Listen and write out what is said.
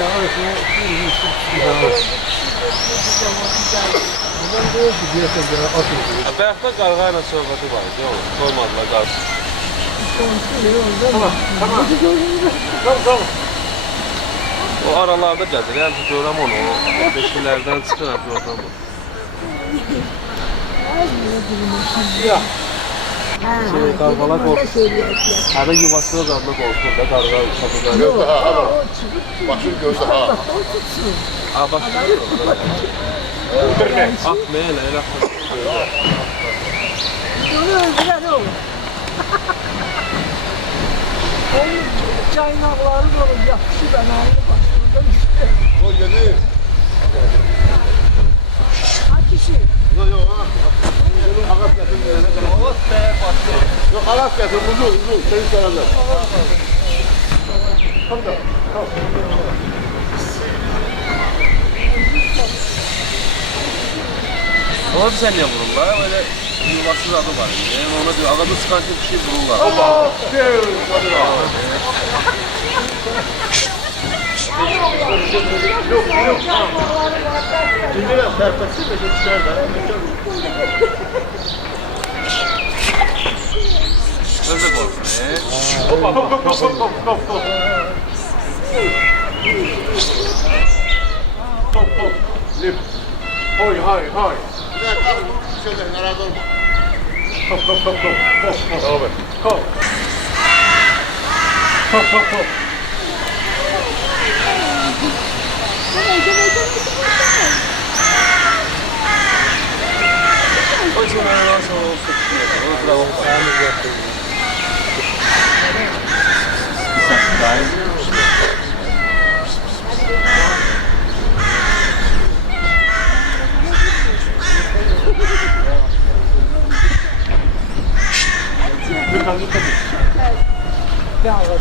Ya arasına bir buradan böyle gidiyorsa gene atıyor. Bayaqda qarğayla söhbəti var idi, yox, qoymadılar qarşı. Tamam, tamam. Tamam. O aralarda gəzir, yəni görəm onu, o beşiklərdən çıxır hep oradan bu. Ya. Qarğalar qorxur. Hədə yuvasına zadına qorxur da, qarğa kapıdan. Gözü ha, başın gözü ha. Ha, başlayır orada. Atma elə atma. Onu öldüren olur. Onun caynakları da olur, yapışı ben aynı başımda düştü. O yedi. Ha kişi. Yok yok ha. Ağaç getir. Yok ağaç getir, uzun. Seni saracak. Tamam da. Tamam. Ama sən niyə vururlar? Öyle yuvasız adı var. Yəni ona diyor, ağada çıxan ki bir şey vururlar. Hoppa. Yok. Şimdi de serpesi de geçişler de. Özə qorxur. Hop. Hop. Lip. Hoy. Ne yapalım? Şöyle naraz olma. Hop. Abi. Hop. O zaman nasıl olsun? O zaman olsun. Ben alabilirim.